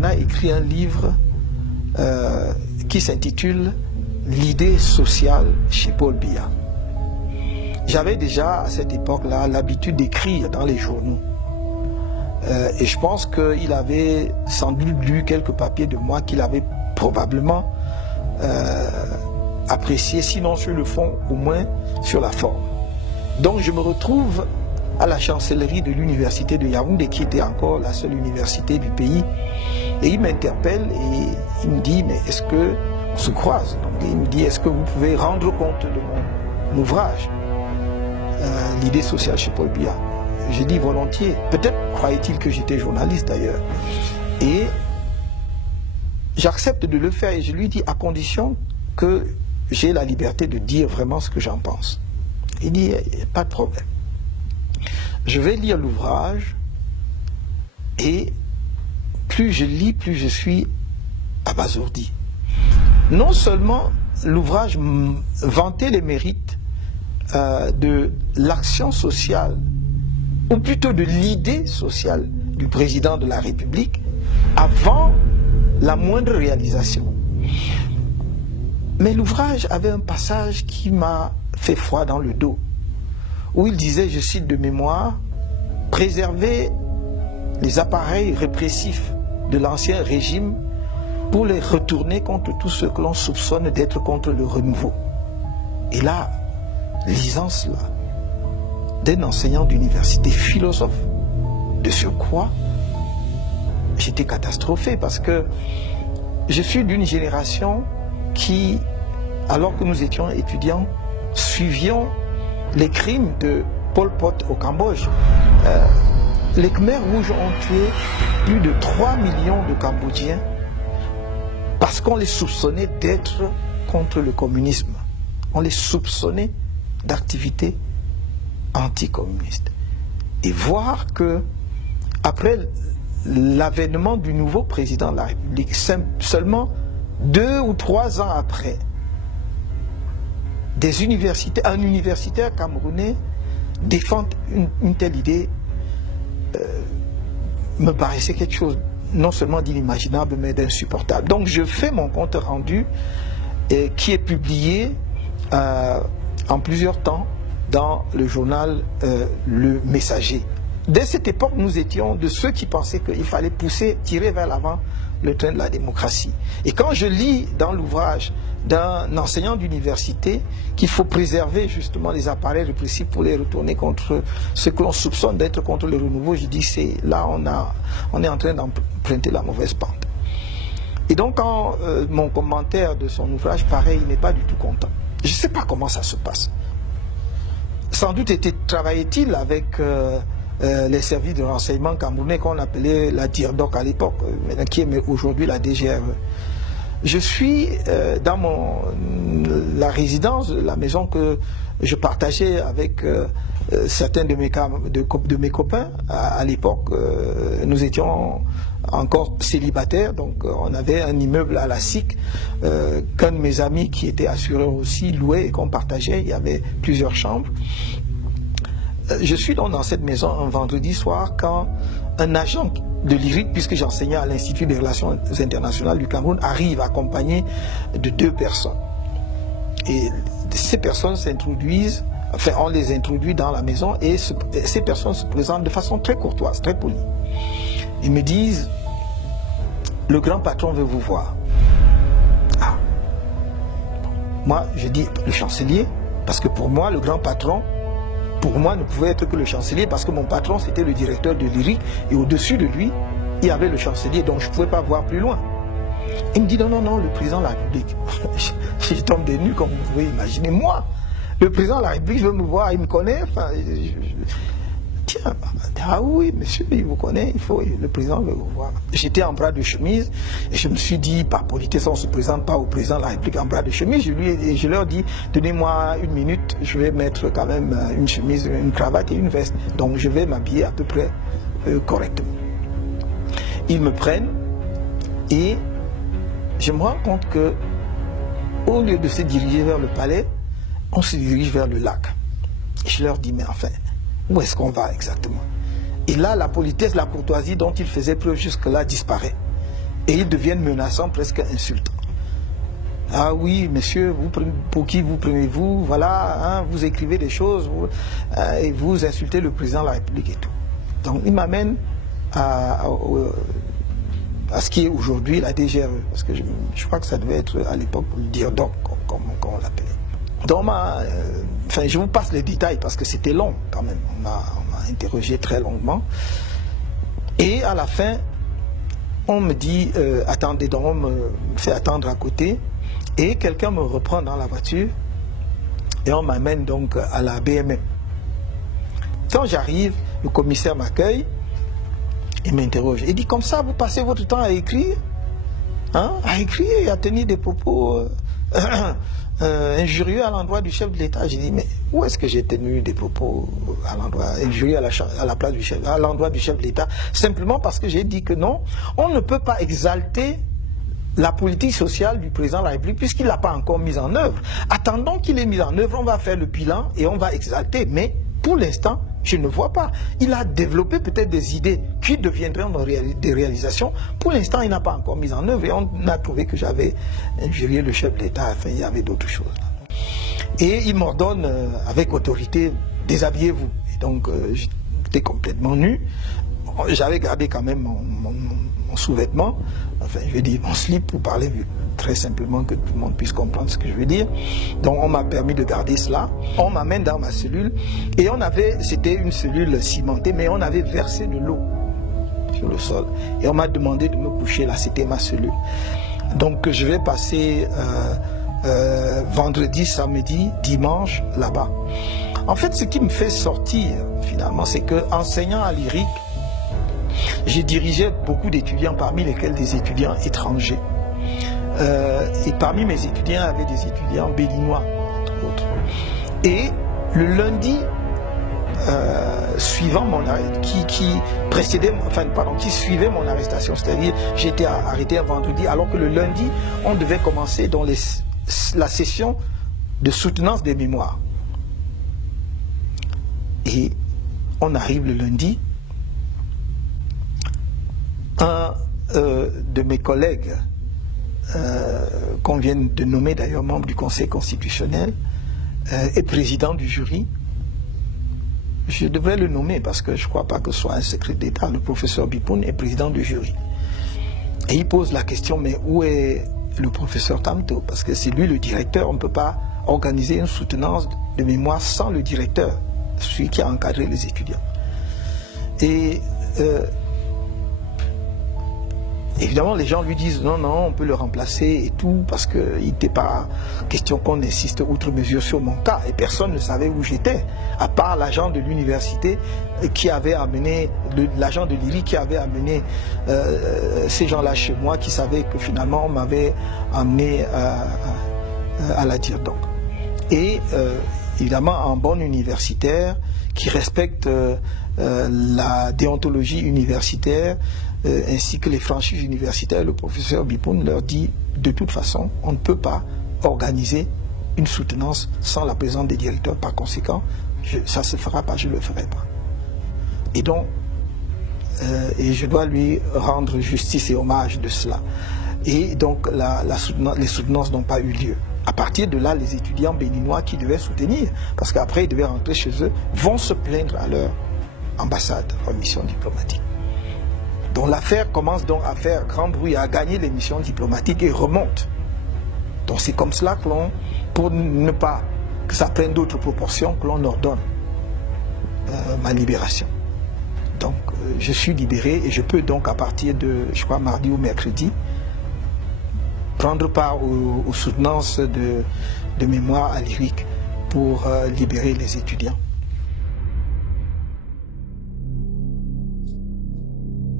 Diana a écrit un livre qui s'intitule « L'idée sociale chez Paul Biya ». J'avais déjà à cette époque-là l'habitude d'écrire dans les journaux. Et je pense qu'il avait sans doute lu quelques papiers de moi qu'il avait probablement apprécié, sinon sur le fond, au moins sur la forme. Donc je me retrouve à la chancellerie de l'université de Yaoundé, qui était encore la seule université du pays. Et il m'interpelle et il me dit, mais est-ce que, on se croise, donc il me dit, est-ce que vous pouvez rendre compte de mon ouvrage, l'idée sociale chez Paul Biya? J'ai dit volontiers. Peut-être croyait-il que j'étais journaliste d'ailleurs. Et j'accepte de le faire et je lui dis à condition que j'ai la liberté de dire vraiment ce que j'en pense. Il dit, pas de problème. Je vais lire l'ouvrage et plus je lis, plus je suis abasourdi. Non seulement l'ouvrage vantait les mérites de l'action sociale, ou plutôt de l'idée sociale du président de la République avant la moindre réalisation. Mais l'ouvrage avait un passage qui m'a fait froid dans le dos, où il disait, je cite de mémoire, « Préserver les appareils répressifs de l'ancien régime pour les retourner contre tous ceux que l'on soupçonne d'être contre le renouveau. » Et là, lisant cela, d'un enseignant d'université, philosophe de surcroît, j'étais catastrophé parce que je suis d'une génération qui, alors que nous étions étudiants, suivions les crimes de Pol Pot au Cambodge. Les Khmers rouges ont tué plus de 3 millions de Cambodgiens parce qu'on les soupçonnait d'être contre le communisme. On les soupçonnait d'activités anticommunistes. Et voir que, après l'avènement du nouveau président de la République, seulement 2 ou 3 ans après, un universitaire camerounais défend une telle idée, me paraissait quelque chose non seulement d'inimaginable, mais d'insupportable. Donc je fais mon compte rendu qui est publié en plusieurs temps dans le journal Le Messager. Dès cette époque, nous étions de ceux qui pensaient qu'il fallait tirer vers l'avant le train de la démocratie. Et quand je lis dans l'ouvrage d'un enseignant d'université qu'il faut préserver justement les appareils répressifs pour les retourner contre ce que l'on soupçonne d'être contre le renouveau, je dis c'est là on est en train d'emprunter la mauvaise pente. Et donc quand mon commentaire de son ouvrage, pareil, il n'est pas du tout content. Je ne sais pas comment ça se passe. Sans doute travaillait-il avec les services de renseignement camerounais qu'on appelait la DIRDOC à l'époque, qui est aujourd'hui la DGRE. Je suis dans la résidence, la maison que je partageais avec certains de mes copains. À l'époque, nous étions encore célibataires, donc on avait un immeuble à la SIC qu'un de mes amis qui était assureur aussi louait et qu'on partageait. Il y avait plusieurs chambres. Je suis donc dans cette maison un vendredi soir quand un agent de l'IRIC, puisque j'enseignais à l'Institut des Relations Internationales du Cameroun, arrive accompagné de 2 personnes. Et ces personnes s'introduisent, enfin on les introduit dans la maison et ces personnes se présentent de façon très courtoise, très polie. Ils me disent, le grand patron veut vous voir. Ah. Moi je dis, le chancelier, parce que pour moi le grand patron, pour moi, ne pouvait être que le chancelier parce que mon patron, c'était le directeur de l'IRIC et au-dessus de lui, il y avait le chancelier, donc je ne pouvais pas voir plus loin. Il me dit non, non, non, le président de la République. Je tombe des nues, comme vous pouvez imaginer. Moi, le président de la République veut me voir, il me connaît. Enfin, tiens, ah oui, monsieur, il vous connaît, le président veut vous voir. J'étais en bras de chemise et je me suis dit, par politesse, on ne se présente pas au président de la République en bras de chemise. Je leur dis, donnez-moi 1 minute, je vais mettre quand même une chemise, une cravate et une veste. Donc je vais m'habiller à peu près correctement. Ils me prennent et je me rends compte que au lieu de se diriger vers le palais, on se dirige vers le lac. Et je leur dis, mais enfin, où est-ce qu'on va exactement? Et là, la politesse, la courtoisie dont il faisait preuve jusque-là disparaît. Et ils deviennent menaçants, presque insultants. Ah oui, monsieur, pour qui vous prenez-vous? Voilà, hein, vous écrivez des choses et vous insultez le président de la République et tout. Donc il m'amène à ce qui est aujourd'hui la DGRE, parce que je crois que ça devait être à l'époque le DIRDOC, comme on l'appelait. Donc enfin, je vous passe les détails parce que c'était long quand même, on m'a interrogé très longuement. Et à la fin, on me dit, attendez, donc on me fait attendre à côté, et quelqu'un me reprend dans la voiture, et on m'amène donc à la BMM. Quand j'arrive, le commissaire m'accueille, il m'interroge. Il dit, comme ça, vous passez votre temps à écrire, hein, à écrire et à tenir des propos injurieux à l'endroit du chef de l'État. J'ai dit, mais où est-ce que j'ai tenu des propos à l'endroit injurieux à la place du chef, à l'endroit du chef de l'État? Simplement parce que j'ai dit que non, on ne peut pas exalter la politique sociale du président de la République puisqu'il ne l'a pas encore mise en œuvre. Attendons qu'il ait mis en œuvre, on va faire le bilan et on va exalter. Mais pour l'instant, je ne vois pas. Il a développé peut-être des idées qui deviendront des réalisations. Pour l'instant, il n'a pas encore mis en œuvre et on a trouvé que j'avais injurié le chef de l'État. Enfin, il y avait d'autres choses. Et il m'ordonne avec autorité, déshabillez-vous. Et donc, j'étais complètement nu. J'avais gardé quand même mon sous-vêtement, enfin je vais dire mon slip pour parler très simplement que tout le monde puisse comprendre ce que je veux dire. Donc on m'a permis de garder cela. On m'amène dans ma cellule et c'était une cellule cimentée, mais on avait versé de l'eau sur le sol. Et on m'a demandé de me coucher là, c'était ma cellule. Donc je vais passer vendredi, samedi, dimanche là-bas. En fait, ce qui me fait sortir finalement, c'est que enseignant à l'IRIC, j'ai dirigé beaucoup d'étudiants, parmi lesquels des étudiants étrangers. Et parmi mes étudiants, il y avait des étudiants béninois, entre autres. Et le lundi suivant mon qui suivait mon arrestation, c'est-à-dire j'étais arrêté un vendredi, alors que le lundi, on devait commencer dans la session de soutenance des mémoires. Et on arrive le lundi. Un de mes collègues, qu'on vient de nommer d'ailleurs membre du Conseil constitutionnel, est président du jury. Je devrais le nommer parce que je ne crois pas que ce soit un secret d'État. Le professeur Bipoun est président du jury. Et il pose la question, mais où est le professeur Tamto? Parce que c'est lui le directeur, on ne peut pas organiser une soutenance de mémoire sans le directeur, celui qui a encadré les étudiants. Et évidemment, les gens lui disent non, non, on peut le remplacer et tout, parce qu'il n'était pas question qu'on insiste outre mesure sur mon cas. Et personne ne savait où j'étais, à part l'agent de l'université qui avait amené, l'agent de l'IRI qui avait amené ces gens-là chez moi, qui savaient que finalement on m'avait amené à la DIRDOC. Et évidemment, un bon universitaire qui respecte la déontologie universitaire, ainsi que les franchises universitaires, le professeur Bipoun leur dit de toute façon, on ne peut pas organiser une soutenance sans la présence des directeurs. Par conséquent, ça ne se fera pas, je ne le ferai pas. Et donc, et je dois lui rendre justice et hommage de cela. Et donc, les soutenances n'ont pas eu lieu. À partir de là, les étudiants béninois qui devaient soutenir, parce qu'après ils devaient rentrer chez eux, vont se plaindre à leur ambassade en mission diplomatique. Donc l'affaire commence donc à faire grand bruit, à gagner les missions diplomatiques et remonte. Donc c'est comme cela que pour ne pas que ça prenne d'autres proportions, que l'on ordonne ma libération. Donc je suis libéré et je peux donc à partir de, je crois, mardi ou mercredi, prendre part aux soutenances de mémoire à l'IRIC pour libérer les étudiants.